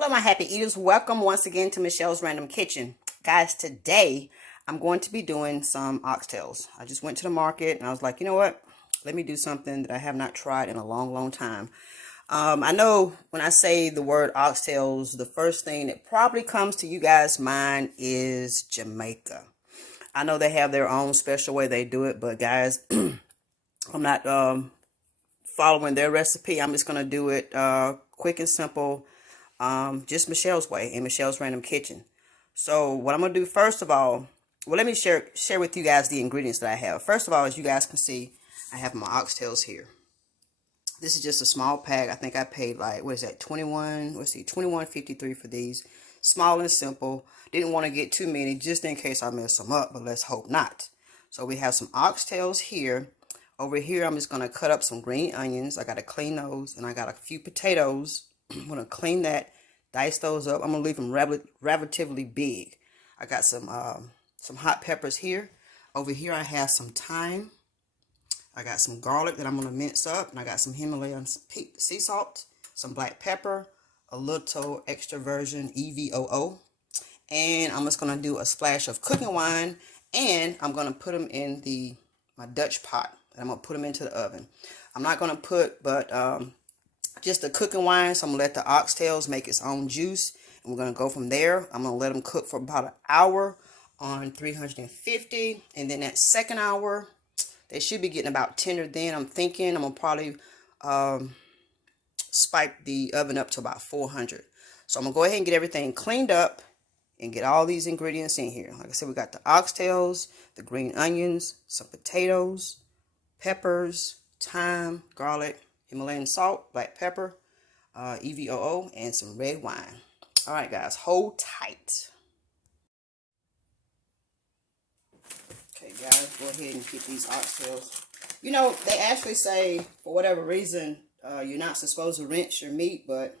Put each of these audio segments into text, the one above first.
Hello, my happy eaters. Welcome once again to Michelle's Random Kitchen. Guys, today I'm going to be doing some oxtails. I just went to the market and I was like, you know what? Let me do something that I have not tried in a long, long time. I know when I say the word oxtails, the first thing that probably comes to you guys' mind is Jamaica. I know they have their own special way they do it, but guys, I'm not following their recipe. I'm just going to do it quick and simple. Just Michelle's way in Michelle's Random Kitchen. So what I'm going to do first of all, well, let me share with you guys the ingredients that I have. First of all, as you guys can see, I have my oxtails here. This is just a small pack. I think I paid like, what is that, 21, let's see, 21.53 for these. Small and simple. Didn't want to get too many just in case I mess them up, but let's hope not. So we have some oxtails here. Over here, I'm just going to cut up some green onions. I got to clean those, and I got a few potatoes. I'm going to clean that, dice those up. I'm going to leave them relatively big. I got some hot peppers here. Over here, I have some thyme. I got some garlic that I'm going to mince up. And I got some Himalayan sea salt, some black pepper, a little extra virgin EVOO. And I'm just going to do a splash of cooking wine. And I'm going to put them in my Dutch pot. And I'm going to put them into the oven. I'm not going to put just the cooking wine, so I'm going to let the oxtails make its own juice. And we're going to go from there. I'm going to let them cook for about an hour on 350. And then that second hour, they should be getting about tender then. I'm thinking I'm going to probably spike the oven up to about 400. So I'm going to go ahead and get everything cleaned up and get all these ingredients in here. Like I said, we got the oxtails, the green onions, some potatoes, peppers, thyme, garlic, Himalayan salt, black pepper, EVOO, and some red wine. All right, guys, hold tight. Okay, guys, go ahead and get these oxtails. You know, they actually say, for whatever reason, you're not supposed to rinse your meat, but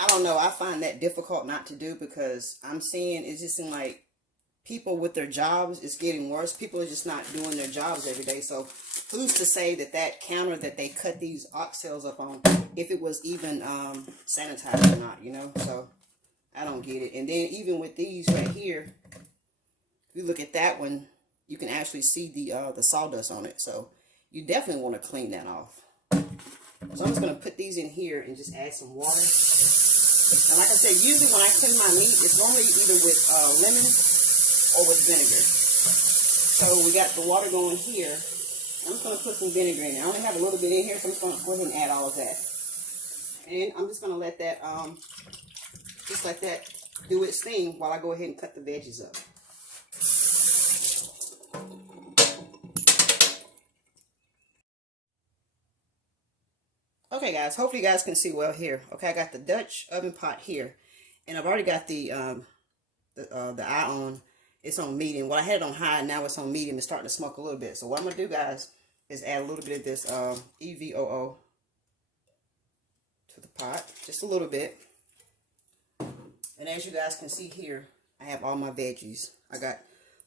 I don't know. I find that difficult not to do because I'm seeing, it just seems like people with their jobs, it's getting worse. People are just not doing their jobs every day. So who's to say that counter that they cut these oxtails up on, if it was even sanitized or not, you know? So I don't get it. And then even with these right here, if you look at that one, you can actually see the sawdust on it. So you definitely want to clean that off. So I'm just going to put these in here and just add some water. And like I said, usually when I clean my meat, it's normally either with lemon or with vinegar. So we got the water going here. I'm just going to put some vinegar in there. I only have a little bit in here, so I'm just going to go ahead and add all of that. And I'm just going to let that, just let that do its thing while I go ahead and cut the veggies up. Okay, guys, hopefully you guys can see well here. Okay, I got the Dutch oven pot here. And I've already got the eye on. It's on medium. Well, I had it on high, now it's on medium. It's starting to smoke a little bit. So what I'm going to do, guys, is add a little bit of this EVOO to the pot. Just a little bit. And as you guys can see here, I have all my veggies. I got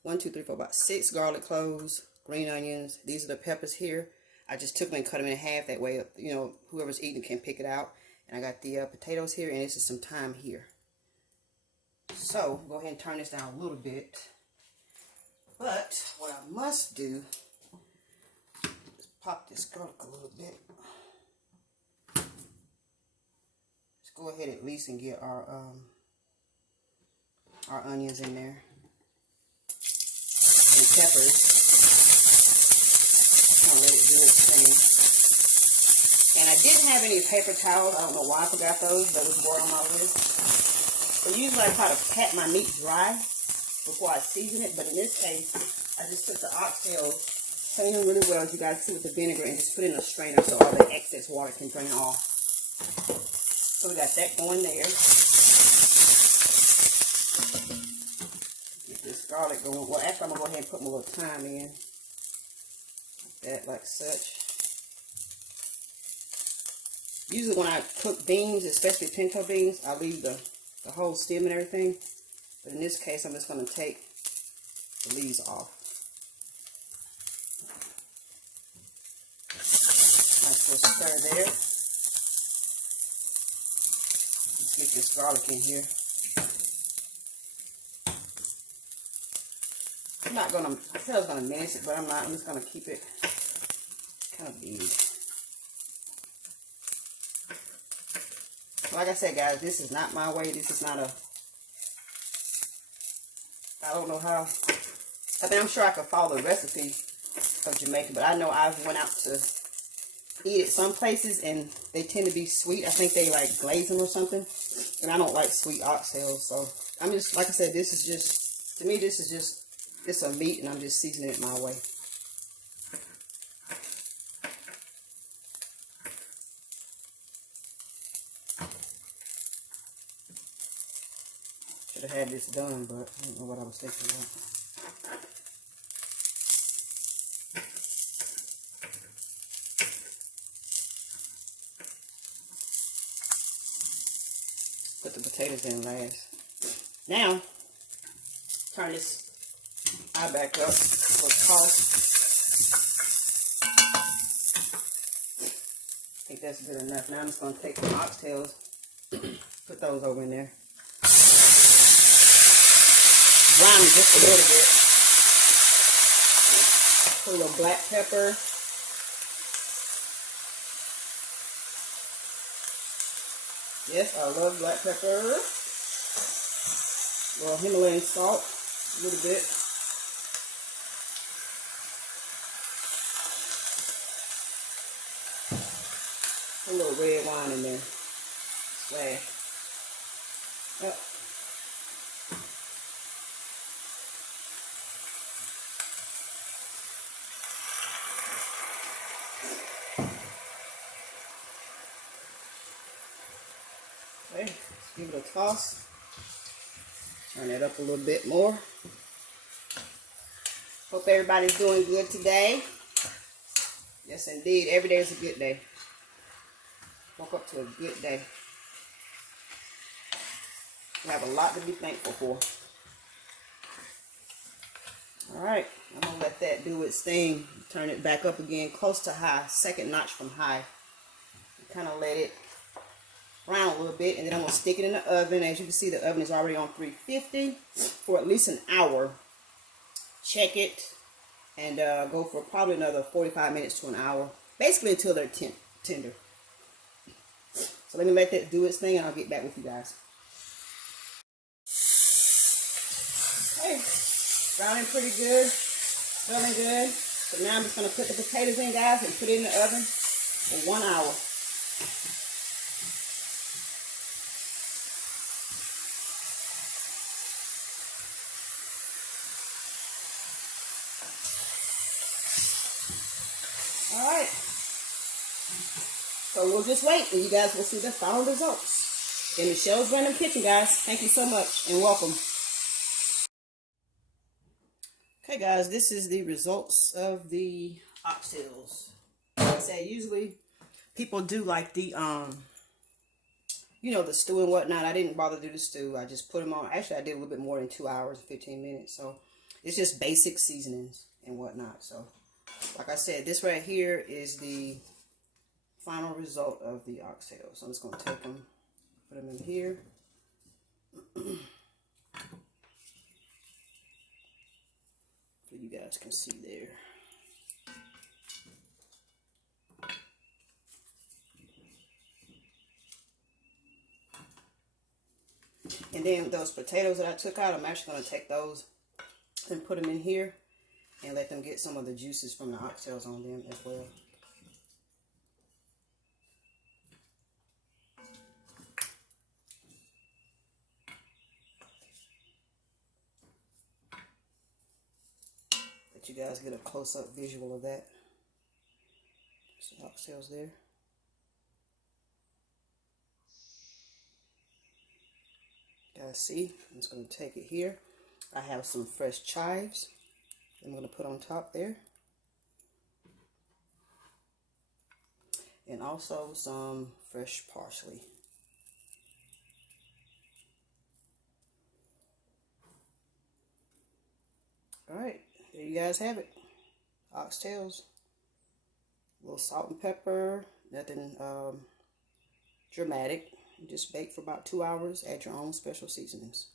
1, 2, 3, 4, about 6 garlic cloves, green onions. These are the peppers here. I just took them and cut them in half. That way, you know, whoever's eating can pick it out. And I got the potatoes here, and this is some thyme here. So, go ahead and turn this down a little bit. But, what I must do is pop this garlic a little bit. Let's go ahead at least and get our onions in there. And peppers. I'll let it do its thing. And I didn't have any paper towels. I don't know why I forgot those. That was more on my list. So usually I try to pat my meat dry before I season it, but in this case, I just took the oxtails, clean them really well, as you guys see with the vinegar, and just put it in a strainer so all the excess water can drain off. So we got that going there. Get this garlic going. Well, actually, I'm going to go ahead and put my little thyme in. Like that, like such. Usually when I cook beans, especially pinto beans, I leave the whole stem and everything. But in this case, I'm just going to take the leaves off. Nice little stir there. Get this garlic in here. I'm not gonna, I said I was gonna mince it, but I'm not. I'm just gonna keep it kind of big. Like I said, guys, this is not my way. This is not a, I don't know how. I mean, I'm sure I could follow the recipe of Jamaican, but I know I've went out to eat at some places and they tend to be sweet. I think they like glaze them or something, and I don't like sweet oxtails. So I'm just, like I said, this is just, to me, this is just, it's a meat, and I'm just seasoning it my way. Should have had this done, but I don't know what I was thinking about. Put the potatoes in last. Now, turn this eye back up. Let's toss. I think that's good enough. Now I'm just going to take the oxtails, put those over in there. Brown it just a little bit. Put a little black pepper. Yes, I love black pepper. A little Himalayan salt, a little bit. A little red wine in there. Splash. Yep. Okay, let's give it a toss. Turn it up a little bit more. Hope everybody's doing good today. Yes, indeed. Every day is a good day. Woke up to a good day. We have a lot to be thankful for. Alright, I'm going to let that do its thing. Turn it back up again, close to high. Second notch from high. Kind of let it brown a little bit, and then I'm going to stick it in the oven. As you can see, the oven is already on 350 for at least an hour. Check it, and go for probably another 45 minutes to an hour. Basically until they're tender. So let me let that do its thing, and I'll get back with you guys. Hey, browning pretty good, smelling good. So now I'm just going to put the potatoes in, guys, and put it in the oven for 1 hour. Alright. So we'll just wait, and you guys will see the final results in Michelle's Random Kitchen, guys. Thank you so much, and welcome. Okay, guys, this is the results of the oxtails. Like I said, usually people do like the, you know, the stew and whatnot. I didn't bother to do the stew. I just put them on. Actually, I did a little bit more than 2 hours and 15 minutes. So it's just basic seasonings and whatnot. So like I said, this right here is the final result of the oxtails. So I'm just going to take them, put them in here. So you guys can see there. And then those potatoes that I took out, I'm actually going to take those and put them in here and let them get some of the juices from the oxtails on them as well. Let you guys get a close-up visual of that. Some oxtails there. Guys, see, I'm just going to take it here. I have some fresh chives I'm going to put on top there. And also some fresh parsley. Alright, there you guys have it. Oxtails. A little salt and pepper. Nothing dramatic. You just bake for about 2 hours. Add your own special seasonings.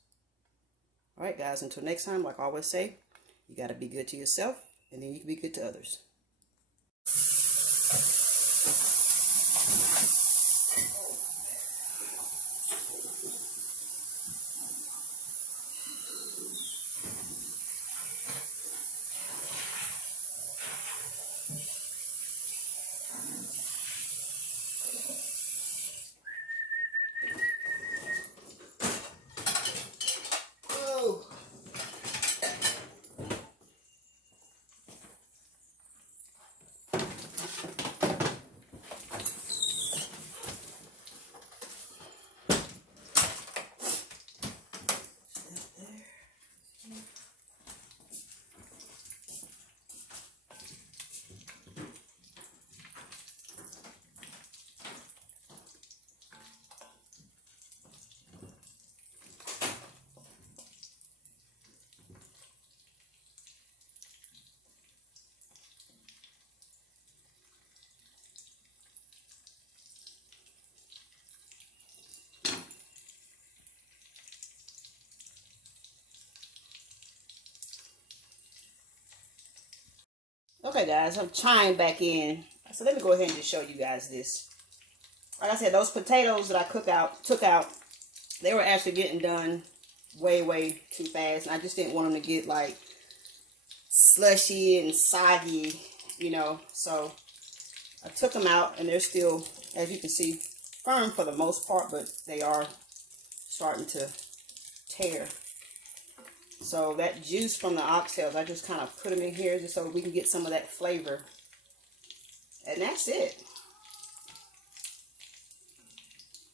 All right, guys, until next time, like I always say, you got to be good to yourself, and then you can be good to others. Oh. Okay, guys, I'm chiming back in. So let me go ahead and just show you guys this. Like I said, those potatoes that I took out, they were actually getting done way too fast. And I just didn't want them to get like slushy and soggy, you know. So I took them out, and they're still, as you can see, firm for the most part, but they are starting to tear. So that juice from the oxtails, I just kind of put them in here just so we can get some of that flavor. And that's it.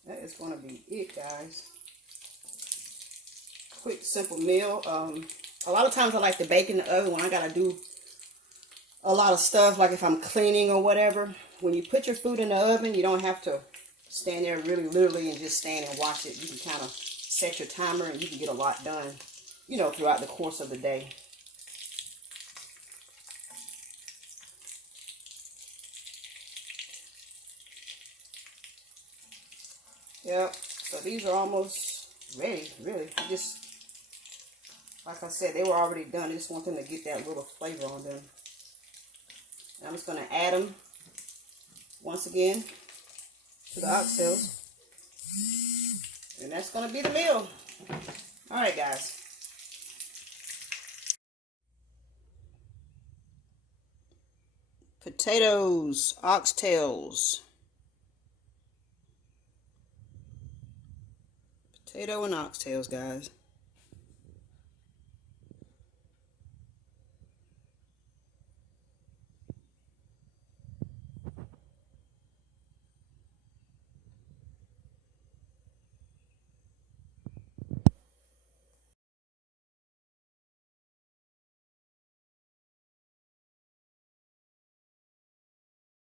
That is going to be it, guys. Quick, simple meal. A lot of times I like to bake in the oven when I got to do a lot of stuff, like if I'm cleaning or whatever. When you put your food in the oven, you don't have to stand there really literally and just stand and watch it. You can kind of set your timer and you can get a lot done, you know, throughout the course of the day. Yep, so these are almost ready, really. Just, like I said, they were already done. I just want them to get that little flavor on them. And I'm just going to add them once again to the oxtails. And that's going to be the meal. All right, guys. Potatoes, oxtails. Potato and oxtails, guys.